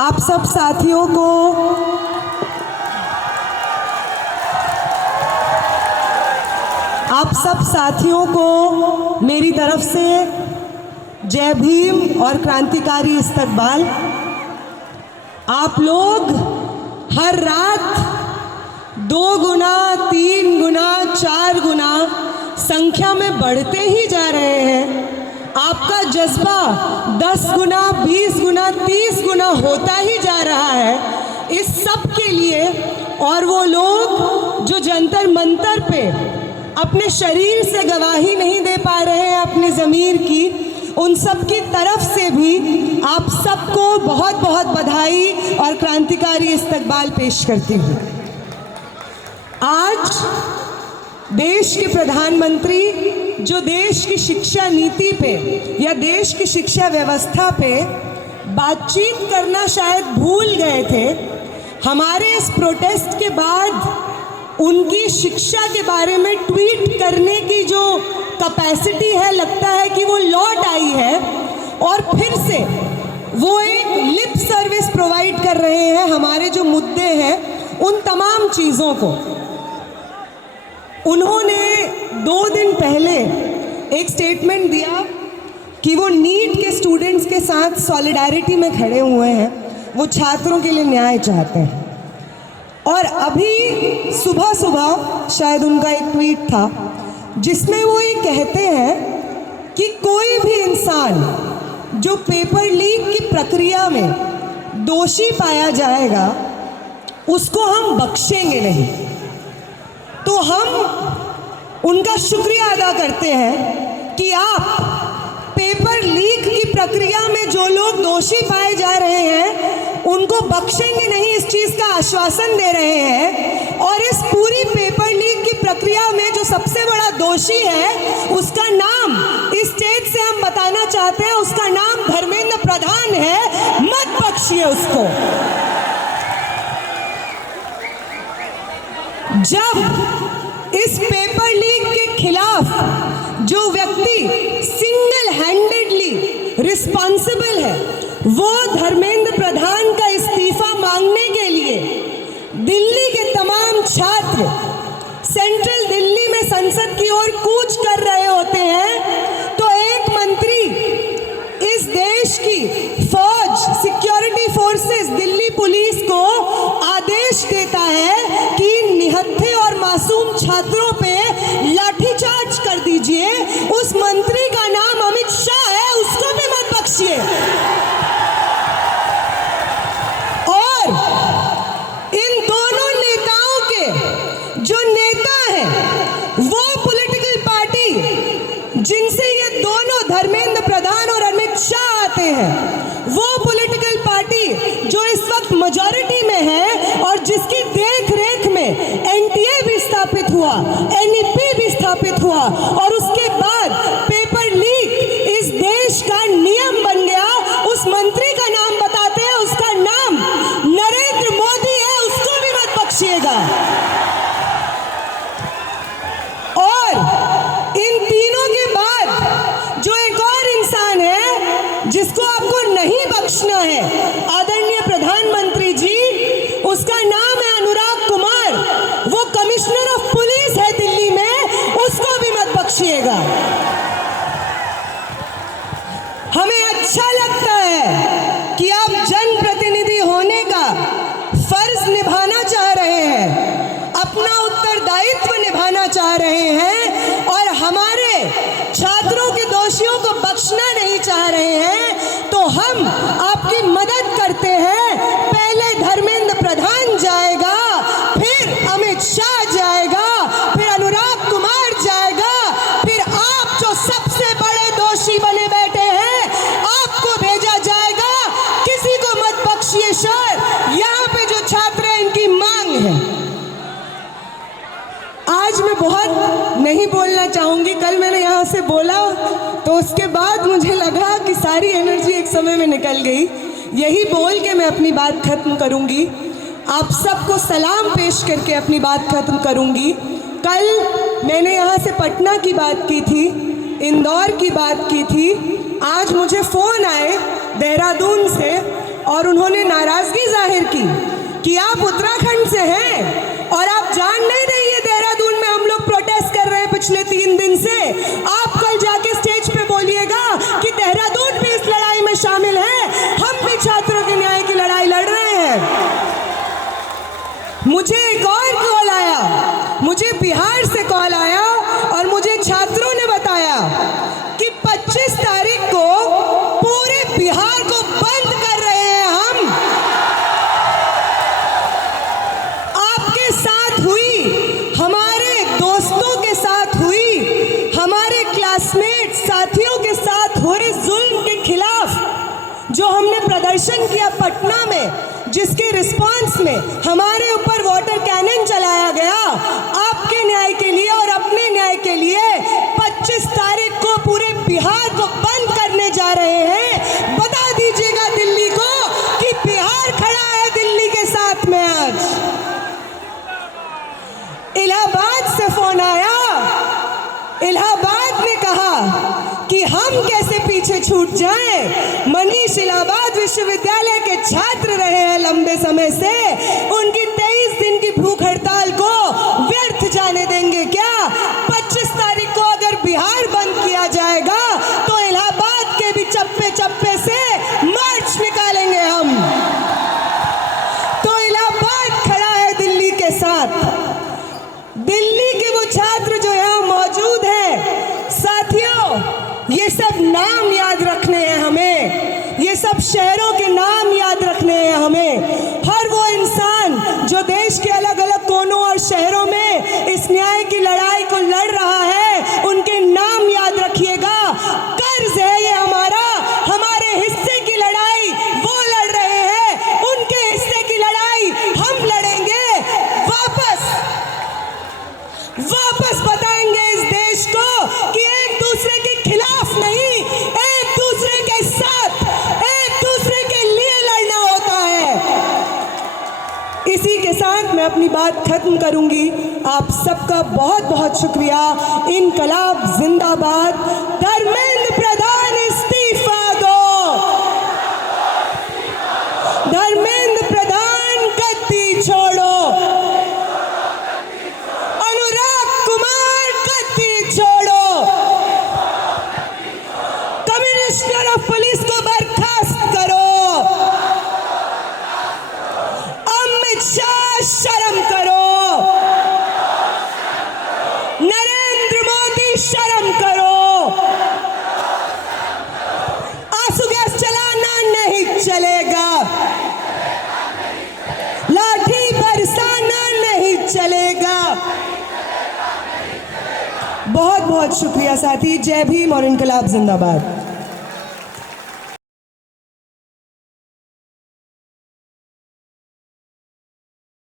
आप सब साथियों को मेरी तरफ से जय भीम और क्रांतिकारी इस्तकबाल। आप लोग हर रात 2 गुना, 3 गुना, 4 गुना संख्या में बढ़ते ही जा रहे हैं। आपका जज्बा 10 गुना, 20 गुना, 30 गुना होता ही जा रहा है। इस सब के लिए और वो लोग जो जंतर मंतर पे अपने शरीर से गवाही नहीं दे पा रहे हैं अपने ज़मीर की, उन सब की तरफ से भी आप सबको बहुत बहुत बधाई और क्रांतिकारी इस्तकबाल पेश करती हूँ। आज देश के प्रधानमंत्री जो देश की शिक्षा नीति पे या देश की शिक्षा व्यवस्था पे बातचीत करना शायद भूल गए थे, हमारे इस प्रोटेस्ट के बाद उनकी शिक्षा के बारे में ट्वीट करने की जो कैपेसिटी है, लगता है कि वो लौट आई है और फिर से वो एक लिप सर्विस प्रोवाइड कर रहे हैं हमारे जो मुद्दे हैं उन तमाम चीज़ों को। उन्होंने 2 दिन पहले एक स्टेटमेंट दिया कि वो नीट के स्टूडेंट्स के साथ सॉलिडारिटी में खड़े हुए हैं, वो छात्रों के लिए न्याय चाहते हैं। और अभी सुबह सुबह शायद उनका एक ट्वीट था जिसमें वो ये कहते हैं कि कोई भी इंसान जो पेपर लीक की प्रक्रिया में दोषी पाया जाएगा उसको हम बख्शेंगे नहीं। तो हम उनका शुक्रिया अदा करते हैं कि आप पेपर लीक की प्रक्रिया में जो लोग दोषी पाए जा रहे हैं उनको बख्शेंगे नहीं, इस चीज़ का आश्वासन दे रहे हैं। और इस पूरी पेपर लीक की प्रक्रिया में जो सबसे बड़ा दोषी है उसका नाम इस स्टेज से हम बताना चाहते हैं, उसका नाम धर्मेंद्र प्रधान है। मत बख्शिए उसको। जब इस पेपर लीक के खिलाफ जो व्यक्ति सिंगल हैंडेडली रिस्पॉन्सिबल है वो धर्मेंद्र प्रधान का इस्तीफा मांगने के लिए दिल्ली के तमाम छात्र सेंट्रल दिल्ली में संसद की ओर कूच कर रहे होते हैं, तो एक मंत्री इस देश की फौज, सिक्योरिटी फोर्सेस, दिल्ली पुलिस को आदेश देता है कि निहत्थे और मासूम छात्रों पे लाठीचार्ज कर दीजिए। उस मंत्री का नाम अमित शाह है, उसको भी मत बख्शिए। और इन दोनों नेताओं के जो नेता हैं वो पॉलिटिकल पार्टी जिनसे ये दोनों धर्मेंद्र प्रधान और अमित शाह आते हैं, वो पॉलिटिकल पार्टी जो इस वक्त मेजॉरिटी में है और जिसकी देख रेख में एनटीए भी स्थापित हुआ, एनईपी भी स्थापित हुआ और उसके बाद पेपर लीक इस देश का नियम बन गया, उस मंत्री का नाम बताते हैं, उसका नाम नरेंद्र मोदी है, उसको भी मत बख्शिएगा। और इन तीनों के बाद जो एक और इंसान है जिसको आपको नहीं बख्शना है, आदरणीय प्रधानमंत्री जी, उसका नाम है अनुराग कुमार। वो कमिश्नर ऑफ पुलिस है दिल्ली में, उसको भी मत बख्शिएगा। हमें अच्छा लगता है कि आप जनप्रतिनिधि होने का फर्ज निभाना चाह रहे हैं, अपना उत्तरदायित्व निभाना चाह रहे हैं और हमारे छात्रों के दोषियों को बख्शना नहीं चाह रहे हैं, तो हम आपकी मदद करते हैं। पहले धर्मेंद्र प्रधान जाएगा, फिर अमित शाह जाएगा, फिर अनुराग कुमार जाएगा, फिर आप जो सबसे बड़े दोषी बने बैठे हैं आपको भेजा जाएगा। किसी को मत बख्शिए सर, यहाँ पे जो छात्र हैं इनकी मांग है। आज मैं बहुत नहीं बोलना चाहूँगी, कल मैंने यहाँ से बोला तो उसके बाद मुझे लगा कि सारी एनर्जी एक समय में निकल गई। यही बोल के मैं अपनी बात खत्म करूँगी, आप सबको सलाम पेश करके अपनी बात खत्म करूँगी। कल मैंने यहाँ से पटना की बात की थी, इंदौर की बात की थी, आज मुझे फ़ोन आए देहरादून से और उन्होंने नाराजगी जाहिर की कि आप उत्तराखंड से हैं और आप जान नहीं रही है देहरादून में हम लोग प्रोटेस्ट कर रहे हैं पिछले 3 दिन से। आप कल जाके स्टेज पे बोलिएगा कि देहरादून भी इस लड़ाई में शामिल है, हम भी छात्रों के न्याय की लड़ाई लड़ रहे हैं। मुझे एक और कॉल आया, मुझे बिहार से कॉल आया और मुझे छात्रों ने बताया कि 25 तारीख को पूरे बिहार को बंद कर रहे हैं हम। आपके साथ हुई, हमारे दोस्तों के साथ हुई, हमारे क्लासमेट साथियों के साथ हुए जुल्म के खिलाफ जो हमने प्रदर्शन किया पटना में, जिसके रिस्पांस में हमारे ऊपर वाटर कैनन चलाया गया, आपके न्याय के लिए और अपने न्याय के लिए 25 तारीख को पूरे बिहार को बंद करने जा रहे हैं। बता दीजिएगा दिल्ली को कि बिहार खड़ा है दिल्ली के साथ में। आज इलाहाबाद से फोन आया, इलाहाबाद ने कहा कि हम कैसे पीछे छूट जाएं। मनीष इलाहाबाद विश्वविद्यालय के छात्र रहे हैं लंबे समय से, उनकी 23 दिन की भूख हड़ताल को व्यर्थ जाने देंगे क्या? 25 तारीख को अगर बिहार बंद किया जाएगा तो इलाहाबाद के भी चप्पे चप्पे से मार्च निकालेंगे हम। तो इलाहाबाद खड़ा है दिल्ली के साथ। दिल्ली के वो छात्र जो यहाँ मौजूद हैं, साथियों, ये सब नाम याद रखने हैं हमें, ये सब शहरों के नाम याद रखने हैं हमें। हर वो इंसान जो देश के अलग अलग कोनों और शहरों में इस न्याय की लड़ाई को लड़ रहा है, उनके नाम याद रखिएगा। कर्ज है ये हमारा, हमारे हिस्से की लड़ाई वो लड़ रहे हैं, उनके हिस्से की लड़ाई हम लड़ेंगे। वापस बताएंगे इस देश को कि एक दूसरे के खिलाफ नहीं, एक दूसरे के साथ, एक दूसरे के लिए लड़ना होता है। इसी के साथ मैं अपनी बात खत्म करूंगी। आप सबका बहुत बहुत शुक्रिया। इनकलाब जिंदाबाद। धर्मेंद्र प्रधान इस्तीफा दो, धर्मेंद्र प्रधान गद्दी छोड़ो, कमिश्नर ऑफ पुलिस को बर्खास्त करो, अमित शाह शर्म करो, नरेंद्र मोदी शर्म करो। आंसू गैस चलाना नहीं चलेगा, लाठी बरसाना नहीं चलेगा। बहुत बहुत शुक्रिया साथी। जय भीम और इनकलाब जिंदाबाद।